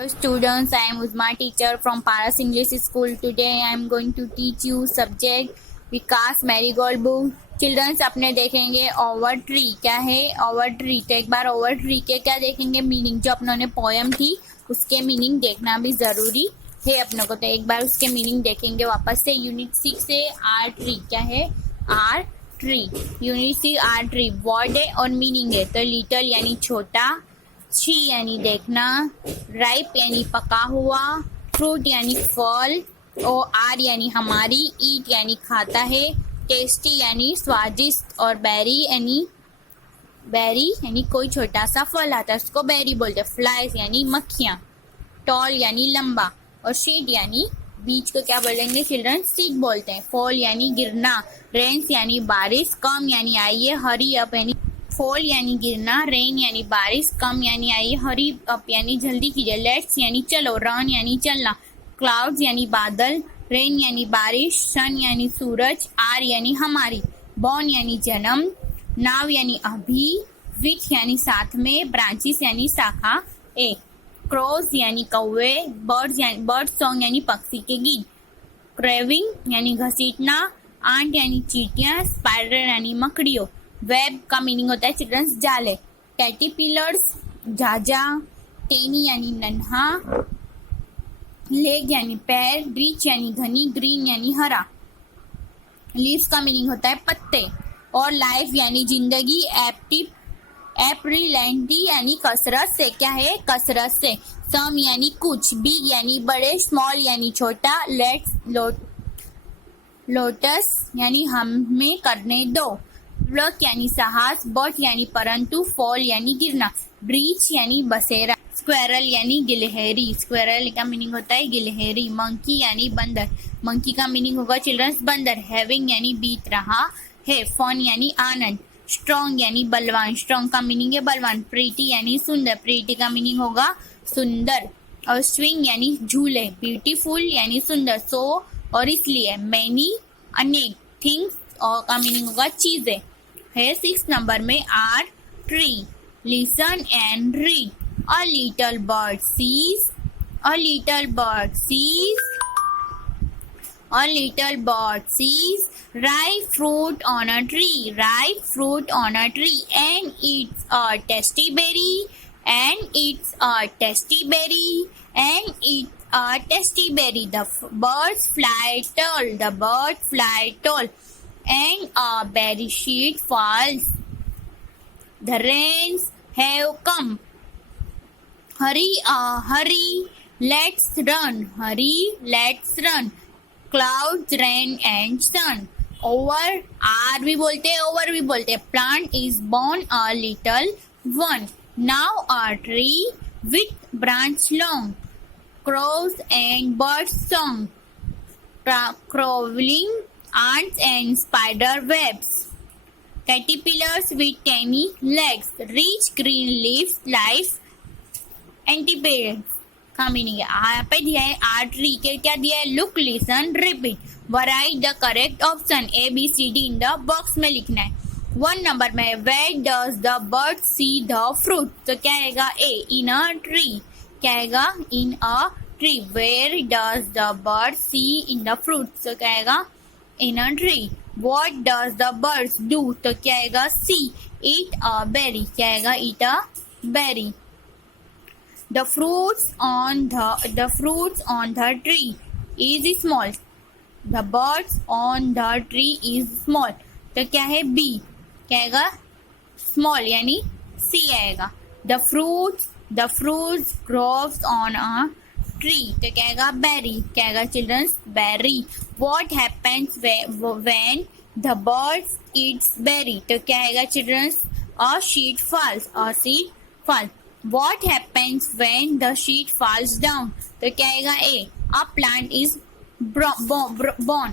Students, I am Uzma, teacher from Paras English School. Today I am going to teach you subject Vikas Marigold book. Childrens अपने देखेंगे over tree. क्या है over tree? तो एक बार over tree के क्या देखेंगे मीनिंग. जो अपनों पोयम थी उसके मीनिंग देखना भी जरूरी है अपनों को. तो एक बार उसके मीनिंग देखेंगे वापस से. यूनिट 6 से आर ट्री. क्या है? Our tree. Unit 6 our tree word है और मीनिंग है. तो लिटल यानी छोटा, शी यानी देखना, राइप यानी पका हुआ, फ्रूट यानी फल, और आर यानी हमारी, ईट यानी खाता है, टेस्टी यानी स्वादिष्ट, और बेरी यानी कोई छोटा सा फल आता है उसको बेरी बोलते हैं. फ्लाइज यानी मक्खियां, टॉल यानी लंबा, और शीट यानी बीच को क्या बोलेंगे चिल्ड्रन? सीट बोलते हैं. फॉल यानी गिरना, रेन्स यानी बारिश, कम यानी आइए, हरी अप यानी फॉल यानी गिरना, रेन यानी बारिश, कम यानी आइए, हरी अप यानी जल्दी कीजिए, लेट्स यानी चलो, रन यानी चलना, क्लाउड्स यानी बादल, रेन यानी बारिश, सन यानी सूरज, आर यानी हमारी, बॉर्न यानी जन्म, नाव यानी अभी, विथ यानी साथ में, ब्रांचेस यानी शाखा. ए क्रोज यानी कौवे, बर्ड सॉन्ग यानी पक्षी के गीत, क्रेविंग यानी घसीटना, आंट यानी चींटियां, स्पाइडर यानी मकड़ियों. वेब का मीनिंग होता है चिल्ड्रंस जाले. कैटरपिलर्स झाझा, टेनी यानी नन्हा, लेग यानी पैर, रिच यानी धनी, ग्रीन यानी हरा. लीव्स का मीनिंग होता है पत्ते, और लाइफ यानी जिंदगी, एप्रिलेंटी यानी कसरत से. क्या है? कसरत से. सम यानी कुछ, बिग यानी बड़े, स्मॉल यानी छोटा, लोटस यानी हमें करने दो, ब्लॉक यानी साहस, बट यानी परंतु, फॉल यानी गिरना, ब्रीच यानी बसेरा, स्क्वेरल यानी गिलहरी. स्क्वेरल का मीनिंग होता है गिलहरी. मंकी यानी बंदर. मंकी का मीनिंग होगा चिल्ड्रंस बंदर. हैविंग यानी बीत रहा है. फन यानी आनंद. स्ट्रॉन्ग यानी बलवान. स्ट्रॉन्ग का मीनिंग है बलवान. प्रीटी यानी सुंदर. प्रीटी का मीनिंग होगा सुंदर. और स्विंग यानी झूले. ब्यूटीफुल यानी सुंदर. सो और इसलिए. मैनी अनेक. थिंग्स और का मीनिंग होगा चीजें. है 6 नंबर में our tree. Listen and read. A little bird sees, a little bird sees, a little bird sees ripe fruit on a tree, ripe fruit on a tree, and eats a tasty berry, and eats a tasty berry, and eats a tasty berry. The birds fly tall, the birds fly tall, and a berry sheet falls. The rains have come. Hurry, hurry, let's run. Hurry, let's run. Clouds, rain, and sun. Over, are भी बोलते हैं, over भी बोलते हैं. Plant is born a little one. Now a tree with branch long. Crows and birds song. Crawling ants and spider webs. Caterpillars with tiny legs. Rich green leaves, life, antibiotics का meaning है. यहाँ पे दिया है our tree के क्या दिया है? Look, listen, repeat. Write the correct option A B C D in the box में लिखना है. 1 नंबर में where does the bird see the fruit. तो क्या आएगा? A in a tree. क्या आएगा? In a tree. Where does the bird see in the fruit. तो क्या आएगा? In a tree. What does the birds do. तो क्या आएगा? सी. Eat a berry. क्या आएगा? ईट a berry. The fruits on the tree is small. The birds on the tree is small. तो क्या है? B. क्या आएगा? Small यानी C आएगा. The fruits grows on a tree. तो क्या आएगा? Berry. क्या आएगा children? Berry. What happens when the birds eats berry. तो क्या आएगा children? A sheet falls. A seed falls. What happens when the sheet falls down. तो क्या आएगा? A. A plant is born.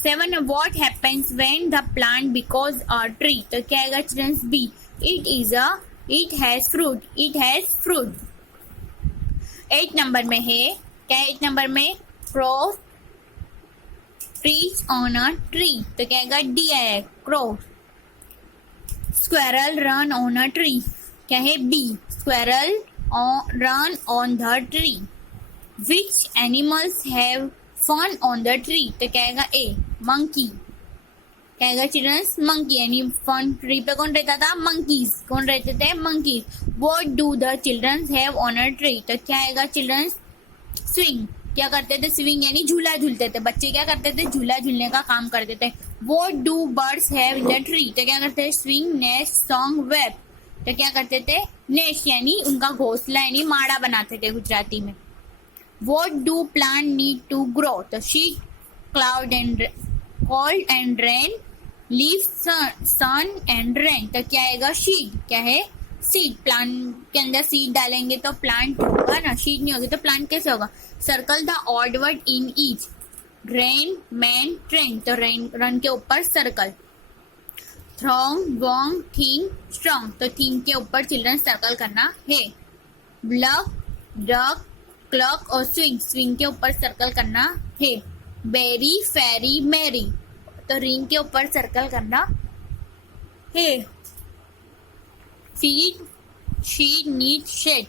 7. What happens when the plant becomes a tree. तो क्या आएगा children? B. It has fruit. It has fruit. 8 number में है क्या? 8 number में crow trees on a tree. तो क्या आएगा? D है. crow. Squirrel run on a tree. क्या है? B. Squirrel run on the tree. Which animals have fun on the tree? तो क्या आएगा A monkey. क्या आएगा चिल्ड्रंस? मंकी. यानी फन ट्री पे कौन रहता था? मंकीज. कौन रहते थे? Monkeys. What do the children have on a tree? तो क्या आएगा चिल्ड्रंस? स्विंग. क्या करते थे? स्विंग यानी झूला झूलते थे. बच्चे क्या करते थे? झूला झूलने का काम करते थे. What do birds have in the tree? तो क्या करते थे? Swing, nest, song, web. तो क्या करते थे? नेस्ट यानी उनका घोंसला यानी माड़ा बनाते थे गुजराती में. What do plant need to grow? तो sheet, cloud and cold and rain, leaves, sun and rain. तो क्या आएगा? शीट. क्या है? सीड. प्लांट के अंदर सीड डालेंगे तो प्लांट होगा ना. शीट नहीं होगी तो प्लांट कैसे होगा? Circle the odd word in each. Rain, man, train. तो रेन रन के ऊपर circle. Throng, wrong, thing, strong. तो थिंग के ऊपर चिल्ड्रन सर्कल करना है. ब्लक, डक, क्लॉक और स्विंग. स्विंग के ऊपर सर्कल करना है. Berry, ferry, merry. तो रिंग के ऊपर सर्कल करना है. Feed, sheet, neat, shed.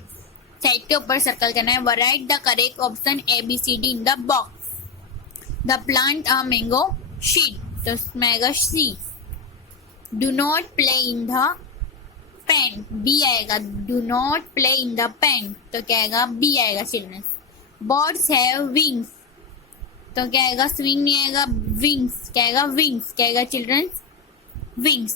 Set के ऊपर सर्कल करना है. Write the correct option ABCD in the box. The plant a mango sheet. तो इसमें आएगा C. Do not play in the pen. B आएगा. Do not play in the pen. तो क्या आएगा? बी आएगा चिल्ड्रन. Birds have wings. तो क्या आएगा? स्विंग नहीं आएगा. विंग्स. क्या आएगा? विंग्स. क्या आएगा children? Wings.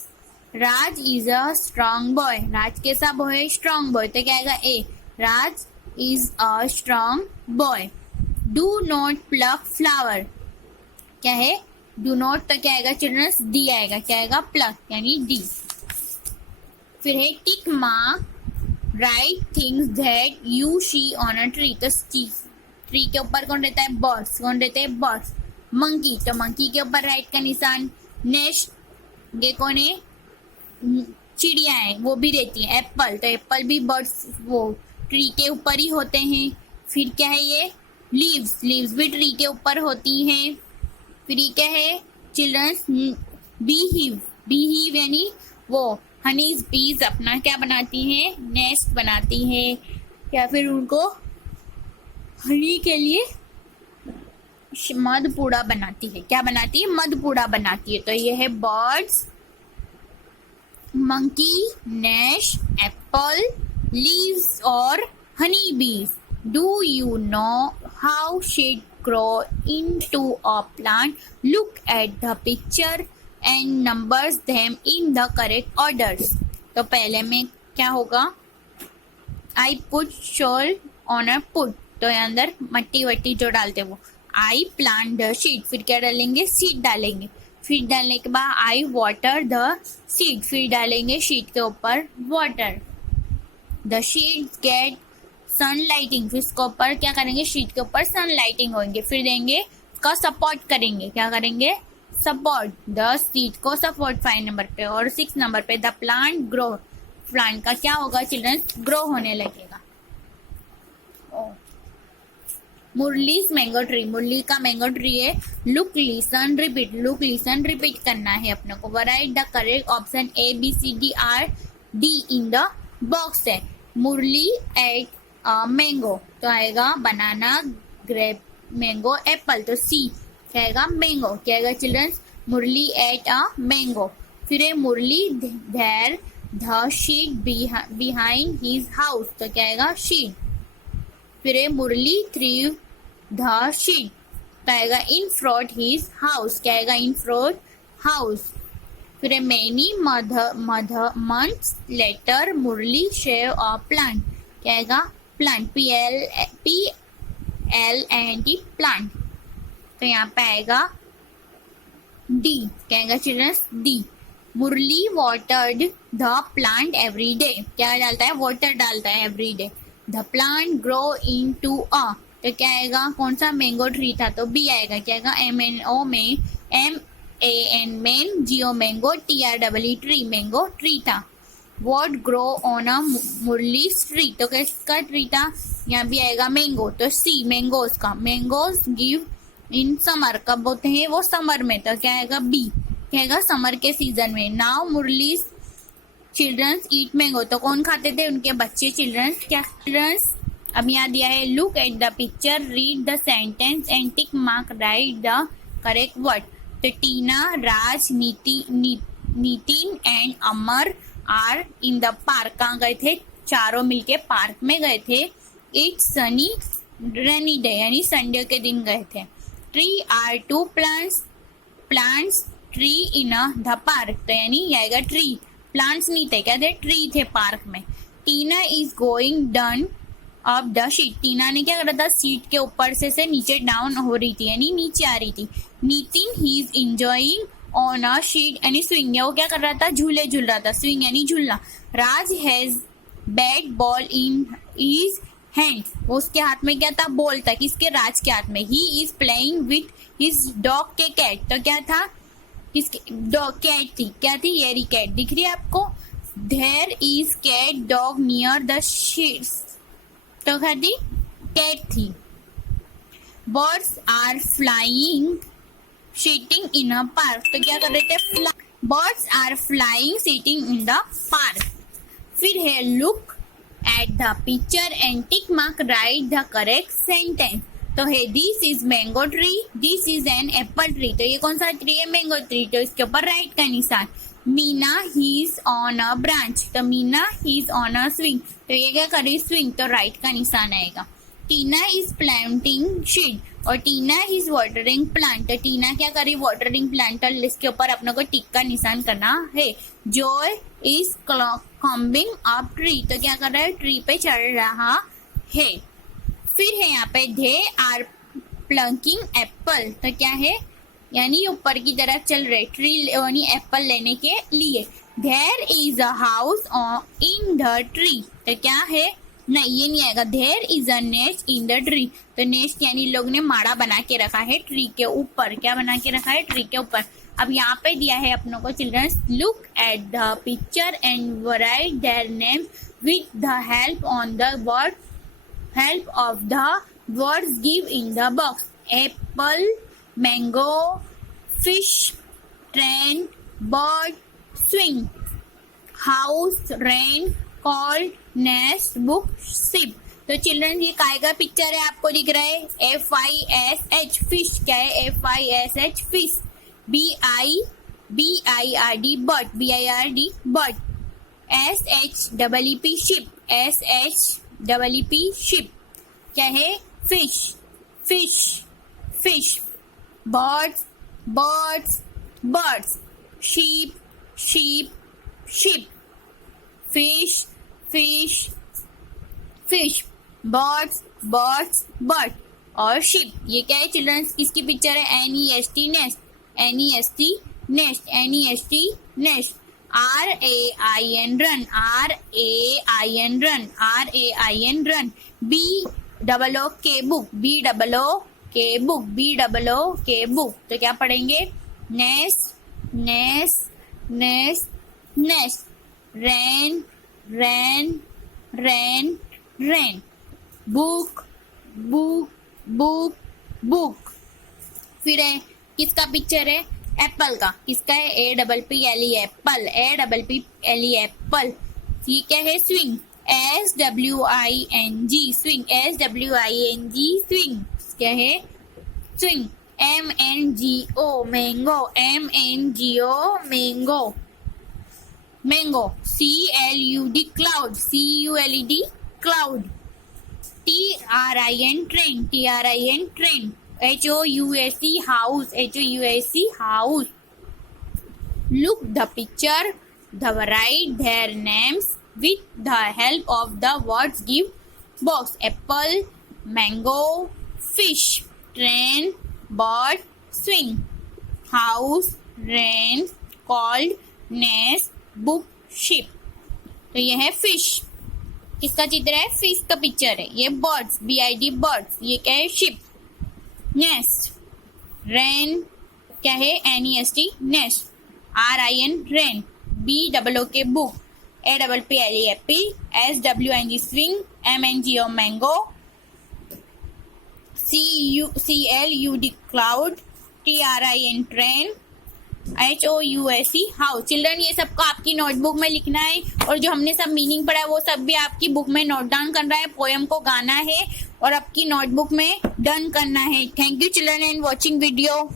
Raj is a strong boy. Raj कैसा बॉय है? Strong boy. तो क्या आएगा? A. Raj is a strong boy. Do not pluck flower. क्या है? Do not. तो क्या आएगा चिल्ड्रन? डी आएगा. क्या आएगा? प्लक यानी डी. फिर है tick mark. Write things that you see on a tree. तो ट्री के ऊपर कौन रहता है? बर्ड्स. कौन रहते हैं? बर्ड्स. मंकी. तो मंकी के ऊपर राइट का निशान. नेस्ट ये कौन है? चिड़िया है, वो भी रहती है. एप्पल. तो एप्पल भी बर्ड्स वो ट्री के ऊपर ही होते हैं. फिर क्या है ये? लीव्स. लीव्स भी ट्री के ऊपर होती हैं. फिर ये क्या है चिल्ड्रंस? बीहीव. बीहीव यानी वो हनीज बीज अपना क्या बनाती हैं? नेस्ट बनाती हैं या फिर उनको हनी के लिए मधपुड़ा बनाती है. क्या बनाती है? मधपुड़ा बनाती है. तो ये है birds, monkey, nest, Apple, leaves और हनी बीज. Do you know how शीड grow into a plant? Look at the picture and numbers them in the correct orders. तो पहले में क्या होगा? I put soil on a put. तो अंदर मट्टी वट्टी जो डालते वो. I plant the seed. फिर क्या डालेंगे? सीड डालेंगे. फिर डालने के बाद I water the seed. फिर डालेंगे शीट के ऊपर वाटर. The seeds get सनलाइटिंग. फिर इसके ऊपर क्या करेंगे? शीट के ऊपर सनलाइटिंग होंगे. फिर देंगे उसका सपोर्ट करेंगे. क्या करेंगे? सपोर्ट. द सीड को सपोर्ट 5 नंबर पे. और 6 नंबर पे द प्लांट ग्रो. प्लांट का क्या होगा चिल्ड्रन? ग्रो होने लगेगा. मुरलीज मैंगो ट्री. मुरली का मैंगो ट्री है. Look, listen, repeat. Look, listen, repeat करना है अपने को. Write the correct option ABCD R D in the box है. Murli ate mango. तो आएगा बनाना, ग्रेप, मैंगो, एप्पल. तो सी क्या आएगा? मैंगो. क्या आएगा childrens? Murli ate a mango. फिर है Murli there the sheet behind his house. तो क्या आएगा? शीट. फिर है मुरली थ्रीव द शीट. तो आएगा इन फ्रंट हिज हाउस. क्या आएगा? In front house. फिर है many months later Murali shave a plant. क्या आएगा? प्लांट. PLANT plant. तो यहाँ पे आएगा डी. क्या आएगा childrens? D. Murali watered the plant every day. क्या डालता है? वाटर डालता है every day. The plant grow into a. तो क्या आएगा? कौन सा? मैंगो ट्री था तो बी आएगा. क्या आएगा? MNO में MAN man, GO mango, TREE tree. Mango tree था. What grow on a Murli's tree. तो किसका ट्री था? यहाँ भी आएगा मैंगो. तो सी मैंगोज का. Mangoes give in summer. कब होते हैं वो? समर में. तो क्या आएगा? बी. क्या आएगा? समर के सीजन में. नाउ मुरलीज चिल्ड्रंस ईट मैंगो, तो कौन खाते थे? उनके बच्चे। चिल्ड्रंस क्या? चिल्ड्रंस। अब यहाँ दिया है look at the picture, read the sentence and tick mark, write the correct word. तो Tina, Raj, Nitin and Amar are in the park. कहाँ गए थे? चारों मिलके पार्क में गए थे। इट्स सनी रेनी डे यानी संडे के दिन गए थे। Tree are two plants tree in the park, तो यानी ये आएगा ट्री। प्लांट्स नहीं थे, क्या थे? ट्री थे पार्क में। Tina is going down off the sheet, Tina ने क्या करा था? सीट के ऊपर से नीचे डाउन हो रही थी यानी नीचे आ रही थी। Nitin he is enjoying on a sheet यानी स्विंग, वो क्या कर रहा था? झूले झूल रहा था। स्विंग यानी झूलना। Raj has bat ball in his hand, उसके हाथ में क्या था? बॉल था। किसके? राज के हाथ में। He is playing with his dog के कैट, तो क्या था? किसकी? डॉग कैट थी। क्या थी? येरी कैट दिख रही है आपको। There is cat dog near the sheets, तो क्या थी? कैट थी। Birds are flying sitting in a park, तो क्या कर रहे थे? Birds are flying sitting in the park. फिर है look at the picture and tick mark, write the correct sentence. तो है this is mango tree, this is an apple tree, तो ये कौन सा ट्री है? मैंगो ट्री, तो इसके ऊपर राइट का निशान। Meena he is on a branch, तो Meena he is on a swing, तो ये क्या करे? स्विंग, तो राइट का निशान आएगा। टीना इज प्लांटिंग सीड और टीना इज वाटरिंग प्लांट, तो टीना क्या करे? वाटरिंग प्लांट, और इसके ऊपर अपने को टिक का निशान करना है। Joy is climbing up tree, तो क्या कर रहा है? ट्री पे चढ़ रहा है। फिर है यहाँ पे दे आर प्लकिंग एप्पल, तो क्या है? यानी ऊपर की तरफ चल रहे ट्री यानी एप्पल लेने के लिए। There is a house in the tree, तो क्या है? नहीं, ये नहीं आएगा। There is a nest in the tree, तो नेस्ट यानी लोग ने माड़ा बना के रखा है ट्री के ऊपर। क्या बना के रखा है? ट्री के ऊपर। अब यहाँ पे दिया है अपनों को childrens, look at the picture and write their name with the help of the words give in the box. Apple, mango, fish, train, bird, swing, house, rain, call, nest, book, ship. तो children ये काय का picture है? आपको दिख रहा है FISH fish. क्या है? FISH fish. BIRD bird, BIRD bird. SHEEP sheep, SHEEP sheep. क्या है? Fish, fish, fish. Birds, birds, birds. Sheep, sheep, sheep. Fish, fish, fish. Birds, birds, bird और शिप। ये क्या है चिल्ड्रंस? किसकी पिक्चर है? NEST nest, NEST nest, NEST nest. RAIN rain, RAIN rain, RAIN rain. BOOK book, BOOK book, BOOK book. तो क्या पढ़ेंगे? Nest, nest, nest, nest. Rain, rain, rain, rain. Book, book, book, book. फिर है किसका picture है? Apple का। किसका है? APPLE Apple, APPLE Apple. ये क्या है? Swing, SWING swing, SWING swing. क्या है? Swing. MNGO mango, MNGO mango, mango. CLUD cloud, CULED cloud. TRIN train, TRIN train. HOUSE house, HOUSE house. Look the picture, write their names with the help of the words give box. Apple, mango, fish, train, bird, swing, house, rain, cold, nest, book, ship. तो ये है fish. किसका चित्र है? Fish का picture है। ये birds, BID birds. ये क्या है? शिप। Nest, rain. क्या है? NEST nest. RIN rain. BOOK book. APPLE Apple. SWING swing. MNGO mango. CLUD cloud. TRIN train. HOUSE how. Children ये सबको आपकी नोटबुक में लिखना है और जो हमने सब मीनिंग पढ़ा है वो सब भी आपकी बुक में नोट डाउन करना है। पोएम को गाना है और आपकी नोटबुक में डन करना है। Thank you children and watching video.